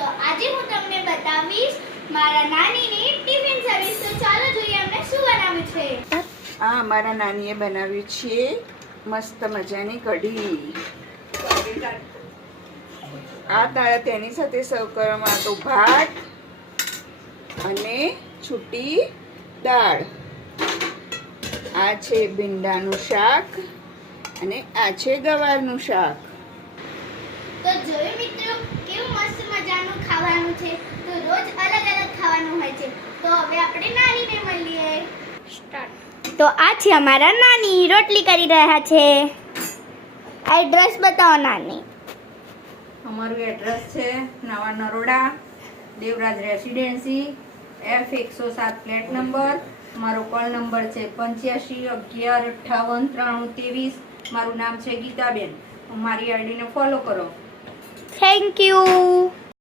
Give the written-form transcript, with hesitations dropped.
તો આજે હું તમને બતાવીશ મારા નાનીની ટિફિન સર્વિસ. તો ચાલો જોઈએ અમને શું બનાવ્યું છે. આ મારા નાનીએ બનાવ્યું છે મસ્ત મજાની કઢી. તેની સાથે સર્વ કરવામાં તો ભાત અને છૂટી દાળ. આ છે ભીંડાનું શાક અને આ છે ગવારનું શાક. તો જોયું મિત્રો કેવું મસ્ત મજાનું ખાવાનું છે. તો રોજ અલગ અલગ ખાવાનું હોય છે. તો હવે આપણે નાનીને મળીએ. તો આ છે અમારા નાની રોટલી કરી રહ્યા છે. એડ્રેસ બતાવો નાની. અમારું એડ્રેસ છે નવા Naroda, Devraj residency, F107 flat number. મારો કોલ નંબર છે 8511589323. મારું નામ છે ગીતાબેન. મારી આઈડીને ફોલો કરો. Thank you.